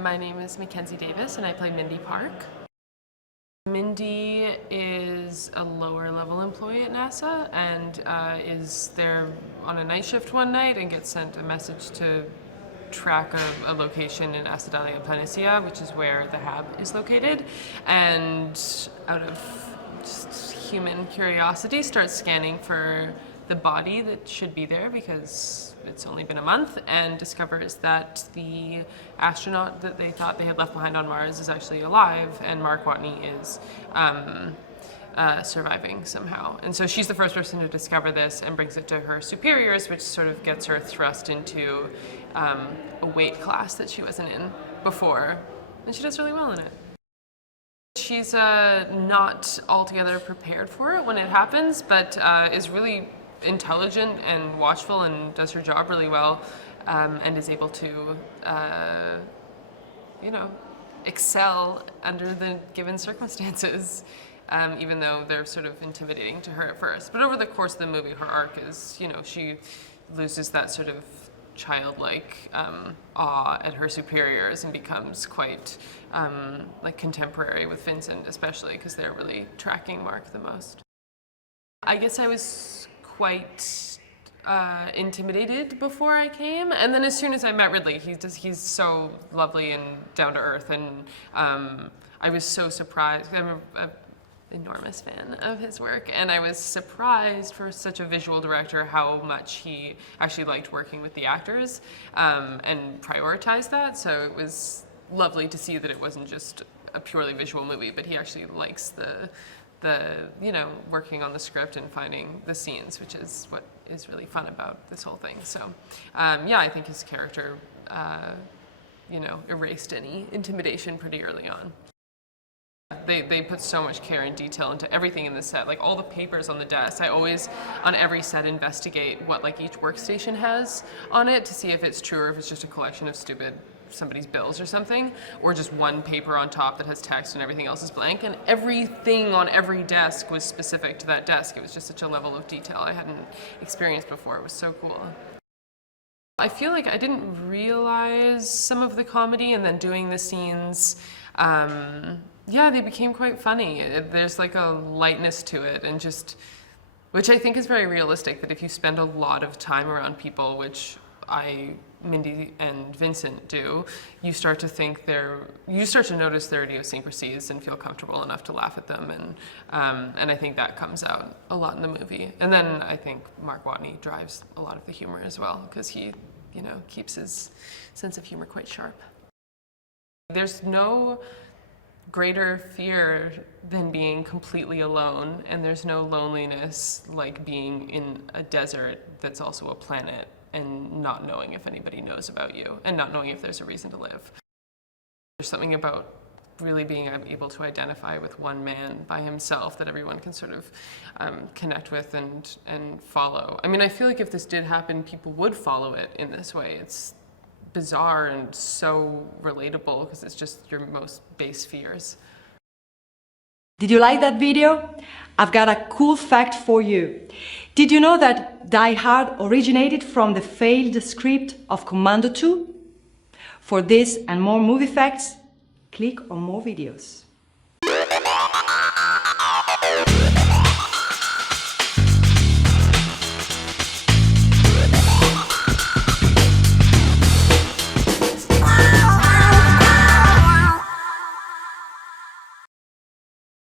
My name is Mackenzie Davis and I play Mindy Park. Mindy is a lower level employee at NASA and is there on a night shift one night and gets sent a message to track a location in Acidalia Planitia, which is where the hab is located, and out of just human curiosity starts scanning for the body that should be there because it's only been a month, and discovers that the astronaut that they thought they had left behind on Mars is actually alive, and Mark Watney is surviving somehow. And so she's the first person to discover this and brings it to her superiors, which sort of gets her thrust into a weight class that she wasn't in before, and she does really well in it. She's not altogether prepared for it when it happens, but is really intelligent and watchful and does her job really well, and is able to, excel under the given circumstances, even though they're sort of intimidating to her at first. But over the course of the movie, her arc is, she loses that sort of childlike awe at her superiors and becomes quite contemporary with Vincent, especially because they're really tracking Mark the most. I guess I was quite intimidated before I came, and then as soon as I met Ridley, he's so lovely and down to earth, and I was so surprised. I'm an enormous fan of his work, and I was surprised for such a visual director how much he actually liked working with the actors and prioritized that. So it was lovely to see that it wasn't just a purely visual movie, but he actually likes the working on the script and finding the scenes, which is what is really fun about this whole thing. So I think his character erased any intimidation pretty early on. They put so much care and detail into everything in the set, like all the papers on the desk. I always, on every set, investigate what each workstation has on it to see if it's true or if it's just a collection of somebody's bills or something, or just one paper on top that has text and everything else is blank. And everything on every desk was specific to that desk. It was just such a level of detail I hadn't experienced before. It was so cool. I feel like I didn't realize some of the comedy, and then doing the scenes, they became quite funny. There's a lightness to it, and which I think is very realistic, that if you spend a lot of time around people, which Mindy and Vincent do, you start to notice their idiosyncrasies and feel comfortable enough to laugh at them, and I think that comes out a lot in the movie. And then I think Mark Watney drives a lot of the humor as well, because he, keeps his sense of humor quite sharp. There's no greater fear than being completely alone, and there's no loneliness like being in a desert that's also a planet and not knowing if anybody knows about you and not knowing if there's a reason to live. There's something about really being able to identify with one man by himself that everyone can sort of connect with and follow. I mean, I feel like if this did happen, people would follow it in this way. It's bizarre and so relatable because it's just your most base fears. Did you like that video? I've got a cool fact for you. Did you know that Die Hard originated from the failed script of Commando 2? For this and more movie facts, click on more videos.